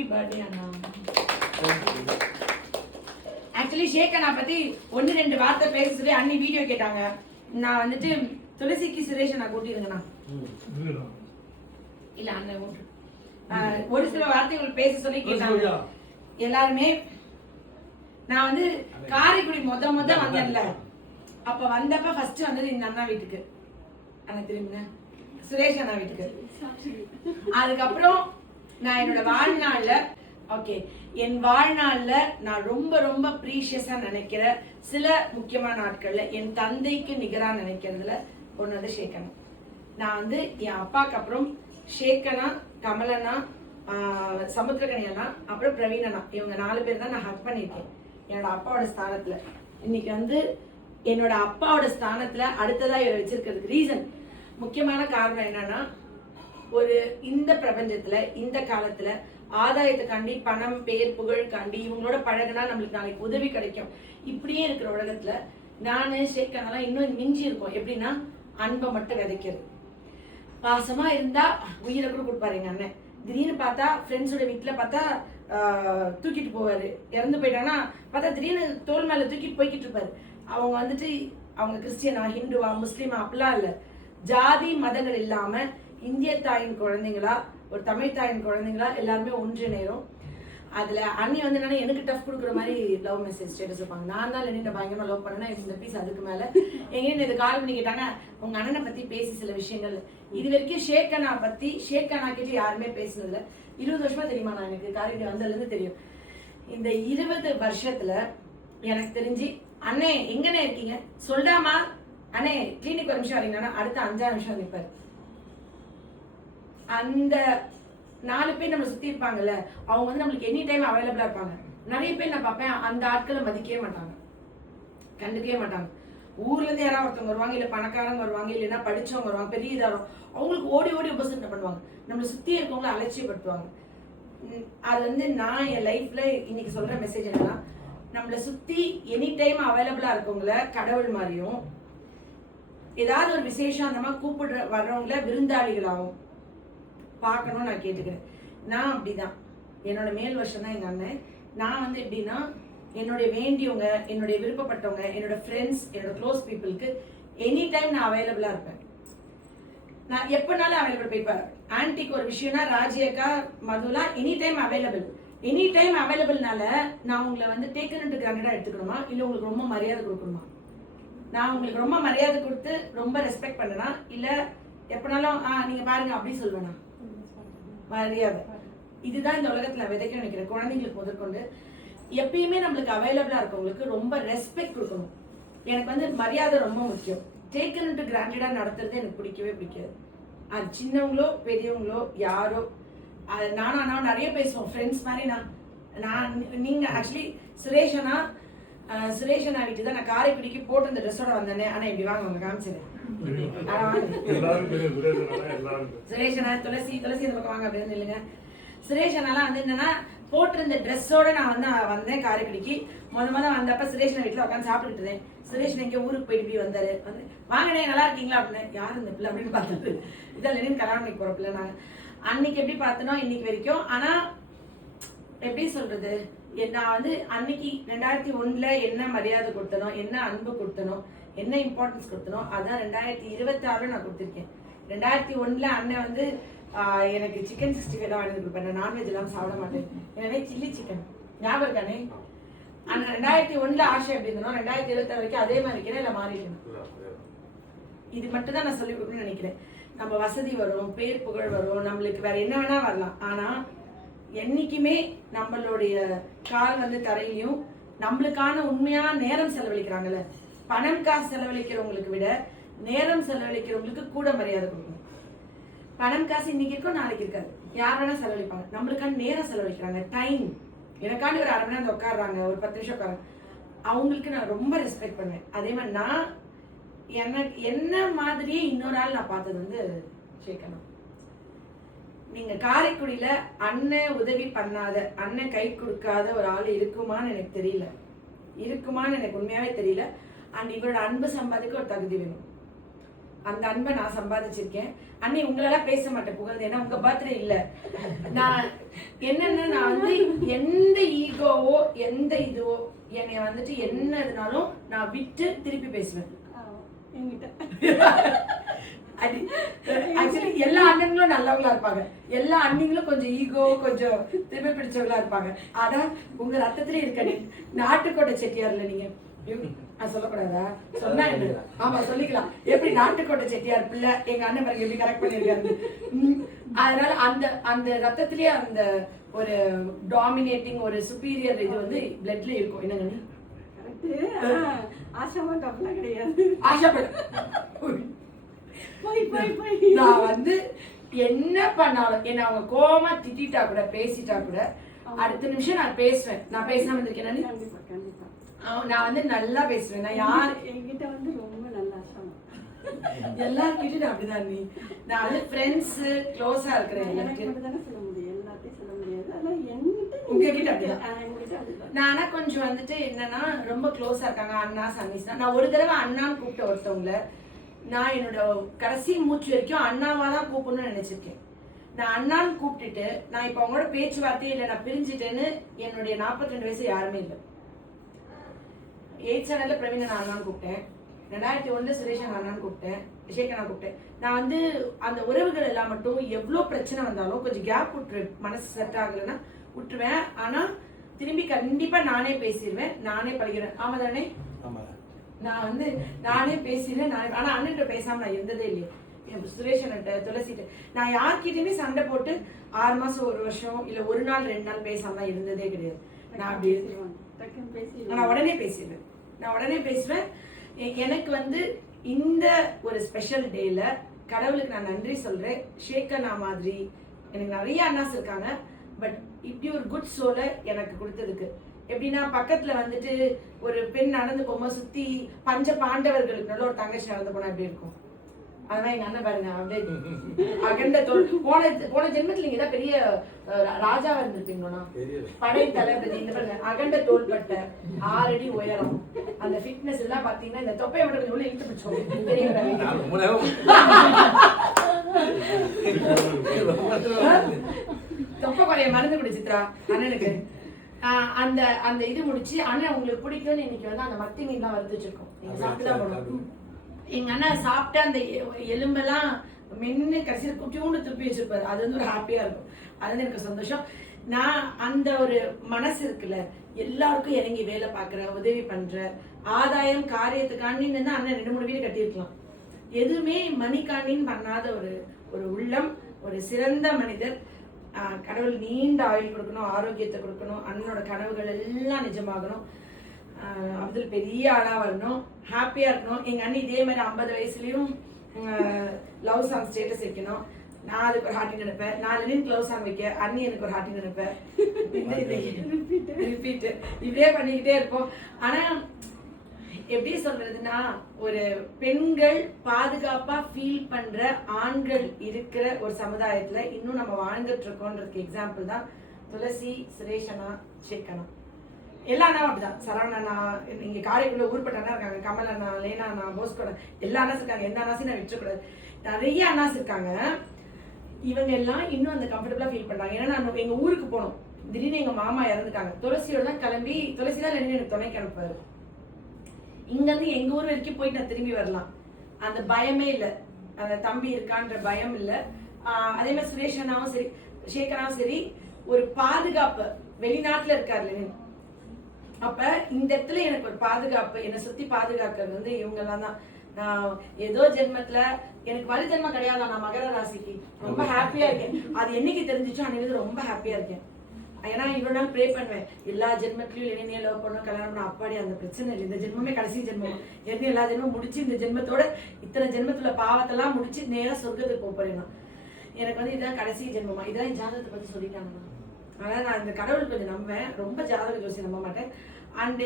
Happy birthday அண்ணா. Actually ஷேக் அண்ணா பத்தி 1-2 வார்த்தை பேச சொல்லி அண்ணி வீடியோ கேட்டாங்க. நான் வந்துட்டு துளசிக்கு சுரேஷ் அண்ணா கூட்டிருங்கண்ணா. இல்ல அண்ணன் ஒரு சில வார்த்தைகள் பேச சொல்லி கேட்டாங்க எல்லாருமே. நான் வந்து காரைக்குடி முத வந்தேன்ல, அப்ப வந்தப்ப ஃபர்ஸ்ட் வந்தது இந்த அண்ணா வீட்டுக்கு, அண்ணா தெரியுங்க, சுரேஷ் அண்ணா வீட்டுக்கு. அதுக்கப்புறம் நான் என்னோட வாழ்நாள்ல என் வாழ்நாள்ல நான் ரொம்ப ரொம்ப ப்ரீஷியஸா நினைக்கிற சில முக்கியமான நாட்கள்ல என் தந்தைக்கு நிகரா நினைக்கிறதுல ஒண்ணு வந்து ஷேக் அண்ணா. நான் வந்து என் அப்பாக்கு அப்புறம் ஷேக் அண்ணா, கமலண்ணா, சமுத்திரகனி அண்ணா, அப்புறம் பிரவீன் அண்ணா, இவங்க 4 பேர் தான் நான் ஹக் பண்ணியிருக்கேன் என்னோட அப்பாவோட ஸ்தானத்துல. இன்னைக்கு வந்து என்னோட அப்பாவோட ஸ்தானத்துல அடுத்ததா இவரை வச்சிருக்கிறதுக்கு ரீசன், முக்கியமான காரணம் என்னன்னா, ஒரு இந்த பிரபஞ்சத்துல இந்த காலத்துல ஆதாயத்துக்காண்டி, பணம், பேர், புகழுக்காண்டி இவங்களோட பழகினா நம்மளுக்கு நாளைக்கு உதவி கிடைக்கும், இப்படியே இருக்கிற உலகத்துல நானு ஷேக் அண்ணாலாம் இன்னும் மிஞ்சி இருக்கும். எப்படின்னா, அன்பை மட்டும் விதைக்கிறது. பாசமா இருந்தா உயிரை கூட கொடுப்பாரு எங்க அண்ணன். திடீர்னு பார்த்தா ஃப்ரெண்ட்ஸோட வீட்டுல பார்த்தா தூக்கிட்டு போவாரு. இறந்து போயிட்டாங்கன்னா பார்த்தா திடீர்னு தோல் மேல தூக்கிட்டு போய்கிட்டு இருப்பாரு. அவங்க வந்துட்டு அவங்க கிறிஸ்டியனா, ஹிந்துவா, முஸ்லீமா அப்படிலாம் இல்ல, ஜாதி மதங்கள் இல்லாம இந்திய தாயின் குழந்தைங்களா, ஒரு தமிழ் தாயின் குழந்தைங்களா எல்லாருமே ஒன்றிணையும். அதுல அண்ணி வந்து என்னன்னா எனக்கு டஃப் கொடுக்குற மாதிரி லவ் மெசேஜ் ஸ்டேட்டஸ் வைப்பாங்க. நான் தான் லெனினை பயங்கரமா லவ் பண்ணேன்னா இந்த பீஸ் அதுக்கு மேல எங்கன்னு இது கால் பண்ணி கேட்டாங்க, உங்க அண்ணனை பத்தி பேசி சில விஷயங்கள். இது வரைக்கும் ஷேக் அண்ணா பத்தி ஷேக் அண்ணா கிட்ட யாருமே பேசினதுல 20 வருஷமா தெரியுமா, நான் எனக்கு காரைக்குடி வந்ததுல இருந்து தெரியும். இந்த 20 வருஷத்துல எனக்கு தெரிஞ்சு அண்ணே எங்கண்ணே இருக்கீங்க சொல்றாமா, அண்ணே கிளினிக் ஒரு நிமிஷம் வரீங்கன்னா அடுத்த 5 நிமிஷம் நிற்பாரு. அந்த 4 பேர் நம்ம சுத்தி இருப்பாங்கல்ல, அவங்க வந்து நம்மளுக்கு எனி டைம் அவைலபிளா இருப்பாங்க. நிறைய பேர் நான் பார்ப்பேன் அந்த ஆட்களை மதிக்கவே மாட்டாங்க, கண்டுக்கவே மாட்டாங்க. ஊர்ல இருந்து யாராவது ஒருத்தவங்க வருவாங்க, இல்ல பணக்காரங்க வருவாங்க, இல்லைன்னா படிச்சவங்க வருவாங்க, பெரிய இதாகும், அவங்களுக்கு ஓடி ஓடி உபசரிப்பு பண்ணுவாங்க, நம்மளை சுத்தி இருக்கவங்களை அலட்சியப்படுத்துவாங்க. அது வந்து நான் என் லைஃப்ல இன்னைக்கு சொல்ற மெசேஜ் என்னன்னா, நம்மளை சுத்தி எனி டைம் அவைலபிளா இருக்கவங்கள கடவுள் மாதிரியும், ஏதாவது ஒரு விசேஷம் அந்த மாதிரி கூப்பிடுற வர்றவங்கள விருந்தாளிகளாகவும் பார்க்கணும்னு நான் கேட்டுக்கிறேன். நான் அப்படிதான், என்னோட மேல் வருஷம் தான் எங்க அண்ணன். நான் வந்து எப்படின்னா, என்னுடைய வேண்டியவங்க, என்னுடைய விருப்பப்பட்டவங்க, என்னோட ஃப்ரெண்ட்ஸ், என்னோட க்ளோஸ் பீப்புளுக்கு எனி டைம் நான் அவைலபிளா இருப்பேன். நான் எப்பனாலும் அவைலபிள். இப்போ ஆன்டிக்கு ஒரு விஷயம்னா ராஜியக்கா, மதுலா any time available. Any time அவைலபிள்னால நான் உங்களை வந்து டேக்கன் இன்டு கிராண்டடா எடுத்துக்கணுமா, இல்லை உங்களுக்கு ரொம்ப மரியாதை கொடுக்கணுமா? நான் உங்களுக்கு ரொம்ப மரியாதை கொடுத்து ரொம்ப ரெஸ்பெக்ட் பண்ணனா, இல்லை எப்பனாலும் நீங்க பாருங்க அப்படி சொல்வேனா? மரியாதை. இதுதான் இந்த உலகத்துல விதைக்க நினைக்கிறேன். குழந்தைங்களுக்கு முதற்கொண்டு எப்பயுமே நம்மளுக்கு அவைலபிளா இருக்கவங்களுக்கு ரொம்ப ரெஸ்பெக்ட் கொடுக்கணும். எனக்கு வந்து மரியாதை ரொம்ப முக்கியம். டேக்கன் இன்டு கிராண்டடா நடத்துறது எனக்கு பிடிக்கவே பிடிக்காது. அது சின்னவங்களோ பெரியவங்களோ யாரோ, நானும் நிறைய பேசுவோம் ஃப்ரெண்ட்ஸ் மாதிரி. நான் நீங்க ஆக்சுவலி சுரேஷ் அண்ணா வீட்டு தான் நான் காரைக்குடிக்கு போட்டு இந்த ட்ரெஸ்ஸோட வந்தேனே. ஆனா இப்படி வாங்க உங்க காமிச்சிருக்கேன். சுரேஷ் அண்ணா, துளசி இந்த பக்கம் வாங்க அப்படின்னு இல்லைங்க. சுரேஷ் அண்ணாலாம் வந்து என்னன்னா போட்டிருந்த ட்ரெஸ்ஸோட நான் வந்து வந்தேன் காரைக்குடிக்கு. முத வந்தப்ப சுரேஷ் வீட்டுல உட்காந்து சாப்பிட்டுட்டு இருந்தேன். சுரேஷ் எங்க ஊருக்கு போயிட்டு வந்தாரு. வந்து வாங்கினே நல்லா இருக்கீங்களா அப்படின்னு. யாரு இந்த பிள்ளை அப்படின்னு பார்த்துட்டு, இதான் லெனின் கல்யாணம் பண்ணிக்கு போற பிள்ளை. நாங்க அன்னைக்கு எப்படி பார்த்தனோ இன்னைக்கு வரைக்கும். ஆனா எப்படி சொல்றது, நான் வந்து அன்னைக்கு 2001 என்ன மரியாதை கொடுத்தனோ, என்ன அன்பு கொடுத்தனோ, என்ன இம்பார்ட்டன்ஸ் கொடுத்தனோ, அதான் 2026 நான் கொடுத்துருக்கேன். 2001 அண்ணன் வந்து எனக்கு சிக்கன் 65 தான் வாங்கி கொடுப்பேன். நான் நான்வெஜ் எல்லாம் சாப்பிட மாட்டேன், எனவே சில்லி சிக்கன் ஞாபகம் இருக்கானே. ஆனா 2001 ஆசை எப்படி இருந்தோம், 2026 வரைக்கும் அதே மாதிரி இருக்கிறேன், இல்லை மாறிடுவேன். இது மட்டும் தான் நான் சொல்லி கொடுக்கணும்னு நினைக்கிறேன். நம்ம வசதி வரும், பேர் புகழ் வரும், நம்மளுக்கு வேற என்ன வேணா வரலாம். ஆனா என்னைக்குமே நம்மளுடைய கால் வந்து தரையிலையும் நம்மளுக்கான உண்மையா நேரம் செலவழிக்கிறாங்கல்ல, பணம் காசு செலவழிக்கிறவங்களுக்கு விட நேரம் செலவழிக்கிறவங்களுக்கு கூட மரியாதை கொடுக்கணும். பணம் காசு இன்னைக்கு இருக்கும், நாளைக்கு இருக்காது, யார் வேணா செலவழிப்பாங்க. நம்மளுக்கான நேரம் செலவழிக்கிறாங்க, டைம். எனக்காண்டி ஒரு 1/2 மணி நேரம் உட்காடுறாங்க, ஒரு 10 நிமிஷம் உட்காருங்க, அவங்களுக்கு நான் ரொம்ப ரெஸ்பெக்ட் பண்ணுவேன். அதே மாதிரி நான் எனக்கு என்ன மாதிரியே இன்னொரு ஆள் நான் பார்த்தது வந்து ஷேக் அண்ணா. நீங்க காரைக்குடியில அண்ணன் உதவி பண்ணாத, அண்ணன் கை கொடுக்காத ஒரு ஆள் இருக்குமான்னு எனக்கு தெரியல, இருக்குமான்னு எனக்கு உண்மையாவே தெரியல. அண்ட் இவரோட அன்பு சம்பாதிக்க ஒரு தகுதி வேணும். அந்த அன்பை நான் சம்பாதிச்சிருக்கேன். அண்ணி உங்களெல்லாம் பேச மாட்டேன் புகழ்ந்து, ஏன்னா உங்க பர்த்டே இல்ல. நான் என்னன்னா நான் வந்து எந்த ஈகோவோ எந்த இதுவோ என்னை வந்துட்டு என்ன இருந்தாலும் நான் விட்டு திருப்பி பேசுவேன். ஆக்சுவலி எல்லா அண்ணன்களும் நல்லவங்களா இருப்பாங்க, எல்லா அண்ணிங்களும் கொஞ்சம் ஈகோ கொஞ்சம் திருப்பி பிடிச்சவங்களா இருப்பாங்க. ஆனா உங்க ரத்தத்திலே இருக்க நாட்டுக்கோட்டை செட்டியார்ல நீங்க சொல்லக்கூடாதா? சொன்னா என்ன? ஆமா சொல்லிக்கலாம். எப்படி நாட்டுக்கோட்டை செட்டியார் பிள்ளை எங்க அண்ணன் பாருங்க எப்படி கரெக்ட் பண்ணிருக்காரு. அதனால அந்த அந்த ரத்தத்திலேயே அந்த ஒரு டாமினேட்டிங் ஒரு சுப்பீரியர் இது வந்து பிளட்ல இருக்கும். என்னங்க நான் வந்து என்ன பண்ணாலும் என்ன அவங்க கோவமா திட்டா கூட பேசிட்டா கூட அடுத்த நிமிஷம் நான் பேசுவேன். நான் பேசாம இருந்திருக்கேன். நான் வந்து நல்லா பேசுவேன். நான் யார் என்கிட்ட வந்து ரொம்ப நல்லா எல்லார்கிட்டயும் அப்படிதான். நீ நான் வந்து ஃப்ரெண்ட்ஸ் க்ளோஸா இருக்கிறேன். உங்ககிட்ட அப்படிதான். நானா கொஞ்சம் வந்துட்டு என்னன்னா ரொம்ப க்ளோஸா இருக்காங்க அண்ணா சன்னிஸ் தான். நான் ஒரு தடவை அண்ணான்னு கூப்பிட்ட ஒருத்தவங்கள நான் என்னோட கடைசி மூச்சு வரைக்கும் அண்ணாவா தான் கூப்பிடணும்னு நினைச்சிருக்கேன். நான் அண்ணான்னு கூப்பிட்டுட்டு நான் இப்ப அவங்களோட பேச்சுவார்த்தையே இல்லை, நான் பிரிஞ்சுட்டேன்னு என்னுடைய 42 வயசு யாருமே இல்லை. 8th ஸ்டாண்டர்ட்ல பிரவீன் நான் அண்ணான்னு கூப்பிட்டேன். 2001 சுரேஷ் அண்ணான்னு கூப்பிட்டேன். ஷேக் அண்ணா கூப்பிட்டேன். நான் வந்து அந்த உறவுகள் எல்லாம் மட்டும் எவ்வளோ பிரச்சனை வந்தாலும் கொஞ்சம் கேப் விட்டுருவேன். மனசு செட் ஆகலைன்னா விட்டுருவேன். ஆனா திரும்பி கண்டிப்பா நானே பேசிடுவேன், நானே பழகிறேன். ஆமா தானே? நான் வந்து நானே பேசிடுவேன் நானே. ஆனா அண்ணன்கிட்ட பேசாம நான் இருந்ததே இல்லையே. சுரேஷ் அண்ணன்ட்ட துளசிட்டு நான் யார்கிட்டயுமே சண்டை போட்டு 6 மாசம் 1 வருஷம் இல்ல 1 நாள் 2 நாள் பேசாம இருந்ததே கிடையாது. நான் அப்படி நான் உடனே பேசிடுவேன். நான் உடனே பேசுவேன். எனக்கு வந்து இந்த ஒரு ஸ்பெஷல் டேல கடவுளுக்கு நான் நன்றி சொல்றேன். ஷேக்கண்ணா மாதிரி எனக்கு நிறைய அண்ணாஸ் இருக்காங்க, பட் இப்படி ஒரு குட் சோலை எனக்கு கொடுத்ததுக்கு. எப்படின்னா பக்கத்துல வந்துட்டு ஒரு பெண் நடந்து போகும்போது சுத்தி பஞ்ச பாண்டவர்களுக்கு நல்ல ஒரு தங்கச்சி நடந்து போனா எப்படி இருக்கும்? அதெல்லாம் எங்க அண்ணன் பாருங்க அப்படியே அகண்ட தோல். போன ஜென்மத்துல நீங்க தான் பெரிய ராஜாவா இருந்திருப்பீங்களா? படை தளபதி. இந்த பாருங்க அகண்ட தோள்பட்ட 6 அடி உயரம். அந்த ஃபிட்னஸ் எல்லாம் பாத்தீங்கன்னா இந்த தொப்பையை மட்டும் கொஞ்சம் உள்ள இழுத்து பிடிச்சோம் தொப்பை குறைய மருந்து குடி சித்ரா அண்ணனுக்கு. அந்த அந்த இது முடிச்சு அண்ணன் உங்களுக்கு பிடிக்கும்னு இன்னைக்கு வந்து அந்த மத்தி மீன் தான் வறுத்து வச்சிருக்கோம். நீங்க சாப்பிட்டுதான் போகணும். எங்க அண்ணன் சாப்பிட்டு அந்த எலும்பெல்லாம் மென்னு கடைசியில் குட்டியோண்டு திருப்பி வச்சிருப்பாரு. அது வந்து ஒரு ஹாப்பியா இருக்கும். அது வந்து எனக்கு சந்தோஷம். நான் அந்த ஒரு மனசு இருக்குல்ல, எல்லாருக்கும் இறங்கி வேலை பார்க்குற உதவி பண்ற ஆதாயம் காரியத்துக்காண்டின்னு இருந்தா அண்ணன் 2-3 வீடு கட்டியிருக்கலாம். எதுவுமே மணிக்காண்டின்னு பண்ணாத ஒரு ஒரு உள்ளம், ஒரு சிறந்த மனிதர். கடவுள் நீண்ட ஆயுள் கொடுக்கணும், ஆரோக்கியத்தை கொடுக்கணும், அண்ணனோட கனவுகள் எல்லாம் நிஜமாகணும். அப்துல் பெரிய ஆளா வரணும், ஹாப்பியா இருக்கணும். எங்க அண்ணி இதே மாதிரி 50 வயசுலயும் லவ் சாங் ஸ்டேட்டஸ் வைக்கணும். நான் அதுக்கு ஒரு ஹார்ட்டிங் நினைப்பேன். 4 நிமிஷம் லவ் சாங் வைக்க அண்ணி எனக்கு ஒரு ஹார்ட்டிங் நினைப்பேன். ரிப்பீட் இப்படியே பண்ணிக்கிட்டே இருப்போம். ஆனா எப்படி சொல்றதுன்னா ஒரு பெண்கள் பாதுகாப்பா ஃபீல் பண்ற ஆண்கள் இருக்கிற ஒரு சமுதாயத்துல இன்னும் நம்ம வாழ்ந்துட்டு இருக்கோன்றதுக்கு எக்ஸாம்பிள் தான் துளசி, சுரேஷ் அண்ணா, ஷேக் அண்ணா. எல்லா அண்ணாவும் அப்படிதான். சரவண அண்ணா, இங்க காரைக்குள்ள ஊர்பட்ட அண்ணா இருக்காங்க, கமல் அண்ணா, லேனா அண்ணா, போஸ்கோட எல்லா அண்ணாஸ் இருக்காங்க. எந்த அண்ணாசையும் நான் விட்டுறக்கூடாது. நிறைய அண்ணாஸ் இருக்காங்க. இவங்க எல்லாம் இன்னும் அந்த கம்ஃபர்டபுளா ஃபீல் பண்றாங்க. ஏன்னா நான் எங்க ஊருக்கு போனோம், திடீர்னு எங்க மாமா இறந்துட்டாங்க. துளசியோட தான் கிளம்பி, துளசி தான் எனக்கு துணைக்கு அனுப்பாரு. இங்க இருந்து எங்க ஊர் வரைக்கும் போயிட்டு நான் திரும்பி வரலாம். அந்த பயமே இல்லை, அந்த தம்பி இருக்கான்ற பயம் இல்லை. அதே மாதிரி சுரேஷ் அண்ணாவும் சரி, ஷேகராவும் சரி, ஒரு பாதுகாப்பு. வெளிநாட்டுல இருக்காரு அப்ப இந்த இடத்துல எனக்கு ஒரு பாதுகாப்பு, என்னை சுத்தி பாதுகாக்கிறது வந்து இவங்க எல்லாம் தான். நான் ஏதோ ஜென்மத்துல எனக்கு வலி ஜென்மம் கிடையாது. நான் மகர ராசிக்கு ரொம்ப ஹாப்பியா இருக்கேன். அது என்னைக்கு தெரிஞ்சிச்சோ அன்னைக்கு ரொம்ப ஹாப்பியா இருக்கேன். ஏன்னா இவ்வளவு நாள் ப்ரே பண்ணுவேன், எல்லா ஜென்மத்திலயும் என்னையே லவ் பண்ணணும், கல்யாணம் பண்ண. அப்பாடி அந்த பிரச்சனை இல்லை. இந்த ஜென்மமே கடைசி ஜென்மம். ஏற்கனவே எல்லா ஜென்மம் முடிச்சு இந்த ஜென்மத்தோட இத்தனை ஜென்மத்துல பாவத்தெல்லாம் முடிச்சு நேரா சொர்க்கத்துக்கு போறேன். எனக்கு வந்து இதுதான் கடைசி ஜென்மமா, இதான் ஜாதகத்தை பத்தி சொல்லிட்டாங்க. ஆனா நான் இந்த கடவுள் கொஞ்சம் நம்புவேன், ரொம்ப ஜாதக ஜோசி நம்ப மாட்டேன். அண்ட்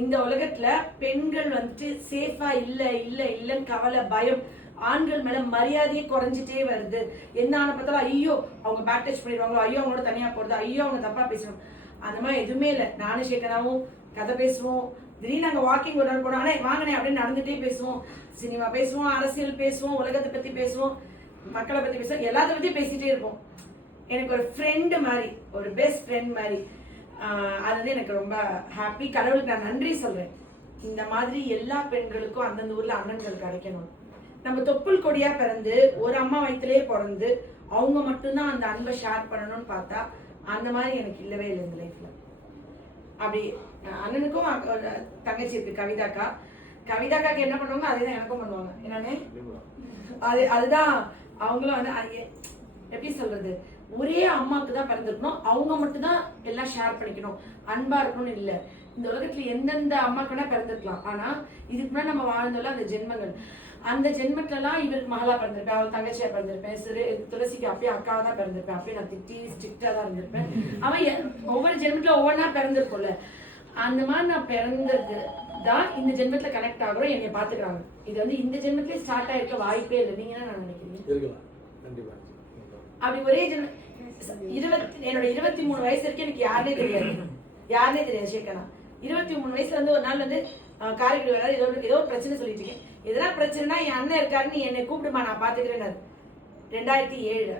இந்த உலகத்துல பெண்கள் வந்துட்டு சேஃபா இல்லைன்னு கவலை, பயம், ஆண்கள் மேல மரியாதையே குறைஞ்சிட்டே வருது. என்ன ஆன பார்த்தாலும் ஐயோ அவங்க பேட் டச் பண்ணிடுவாங்களோ, ஐயோ அவங்களோட தனியா போறது, ஐயோ அவங்க தப்பா பேசணும், அந்த மாதிரி எதுவுமே இல்லை. நானும் ஷேகராவும் கதை பேசுவோம், திடீர்னு நாங்க வாக்கிங் ஒரு நாள் போனோம், ஆனா வாங்கினேன் அப்படின்னு நடந்துட்டே பேசுவோம், சினிமா பேசுவோம், அரசியல் பேசுவோம், உலகத்தை பத்தி பேசுவோம், மக்களை பத்தி பேசுவோம், எல்லாத்த பத்தி பேசிட்டே இருப்போம். எனக்கு ஒரு ஃப்ரெண்டு மாதிரி, ஒரு பெஸ்ட் ஃப்ரெண்ட் மாதிரி. அது வந்து எனக்கு ரொம்ப ஹாப்பி. கடவுளுக்கு நான் நன்றி சொல்றேன். இந்த மாதிரி எல்லா பெண்களுக்கும் அந்தந்த ஊர்ல அண்ணன்கள் கிடைக்கணும். நம்ம தொப்புள் கொடியா பிறந்து ஒரு அம்மா வயிற்றுலயே பிறந்து அவங்க மட்டும்தான் அந்த அன்பை ஷேர் பண்ணணும்னு பார்த்தா அந்த மாதிரி எனக்கு இல்லவே இல்லை இந்த லைஃப்ல. அப்படி அண்ணனுக்கும் தங்கச்சி இருக்கு கவிதாக்கா. கவிதாக்காக்கு என்ன பண்ணுவாங்க அதே தான் எனக்கும் பண்ணுவாங்க. என்னன்னு அதுதான் அவங்களும் வந்து எப்படி சொல்றது, ஒரே அம்மாவுக்கு தான் பிறந்திருக்கணும், அவங்க மட்டும் தான் எல்லாம் ஷேர் பண்ணிக்கணும், அன்பா இருக்கணும்னு இல்லை. இந்த உலகத்துல எந்தெந்த அம்மாக்குன்னா பிறந்திருக்கலாம், ஆனா இதுக்கு முன்னாடி நம்ம வாழ்ந்தோம்ல அந்த ஜென்மங்கள், அந்த ஜென்மத்துலலாம் இவருக்கு மகளா பிறந்திருப்பேன், அவள் தங்கச்சியா பிறந்திருப்பேன், துளசிக்கு அப்பயே அக்காவா தான் பிறந்திருப்பேன், அப்பயே நான் திட்டி ஸ்ட்ரிக்டா தான் இருந்திருப்பேன். அவன் ஒவ்வொரு ஜென்மத்துல ஒவ்வொன்றா பிறந்திருக்கும்ல, அந்த மாதிரி நான் பிறந்தது தான் இந்த ஜென்மத்துல கனெக்ட் ஆகுறோம், என்னை பாத்துக்கிறாங்க. இது வந்து இந்த ஜென்மத்திலே ஸ்டார்ட் ஆயிருக்க வாய்ப்பே இல்லை. நீங்க என்ன நினைக்கிறீங்க? அப்படி ஒரே என்னோட 23 வயசு வரைக்கும் எனக்கு யாருனே தெரியாது சேக்கனா. 23 வயசுல வந்து ஒரு நாள் வந்து காரைக்குடி வராது, ஏதோ ஒரு பிரச்சனை சொல்லிட்டு இருக்கேன். எதனா பிரச்சனைனா என் அண்ணன் இருக்காருன்னு என்னை கூப்பிடுமா நான் பாத்துக்கிறேன். 2007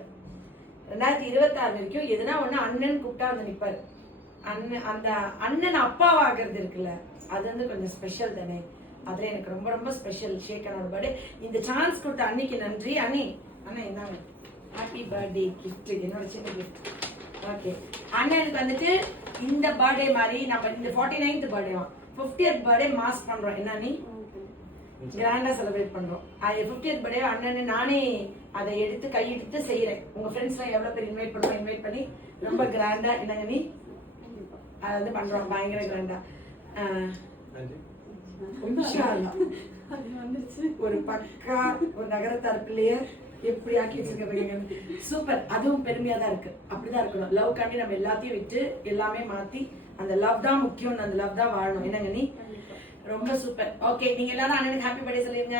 2026 வரைக்கும் எதனா ஒண்ணு அண்ணன் கூப்பிட்டா வந்து நிப்பாரு. அண்ணன் அந்த அண்ணன் அப்பாவாகிறது இருக்குல்ல, அது வந்து கொஞ்சம் ஸ்பெஷல் தானே. அதுல எனக்கு ரொம்ப ரொம்ப ஸ்பெஷல் ஷேக்கனோட பர்த்டே. இந்த சான்ஸ் கொடுத்த அன்னைக்கு நன்றி. அண்ணா என்னங்க ஹாப்பி பர்த்டே கிஃப்ட், என்னோட சின்ன கிஃப்ட். ஓகே, அண்ணனுக்கு வந்துட்டு இந்த பர்த்டே மாதிரி நம்ம இந்த 49th பர்த்டேவா 50th பர்த்டே மாஸ் பண்றோம். என்ன நீ கிராண்டா செலிப்ரேட் பண்றோம். அது 50th பர்த்டே அண்ணன் நானே அதை எடுத்து கையெடுத்து செய்யறேன். உங்க ஃப்ரெண்ட்ஸ்லாம் எவ்வளவு பேர் இன்வைட் பண்ணி ரொம்ப கிராண்டா என்னங்க நீ அதை வந்து பண்றோம், பயங்கர கிராண்டா. ஒரு பக்கா ஒரு நகரத்தார் பிள்ளைய எப்படி ஆக்கி வச்சிருக்க சூப்பர். அதுவும் பெருமையா தான் இருக்கு. அப்படிதான் இருக்கணும். லவ் காண்டி நம்ம எல்லாத்தையும் விட்டு எல்லாமே மாத்தி அந்த லவ் தான் முக்கியம், அந்த லவ் தான் வாழணும். என்னங்க நீ ரொம்ப சூப்பர். ஓகே, நீங்க எல்லாரும் அண்ணனுக்கு ஹாப்பி பர்த்டே சொல்லிருங்க.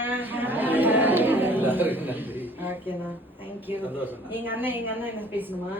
ஓகேண்ணா, தேங்க்யூ. எங்க அண்ணன் என்ன பேசணுமா?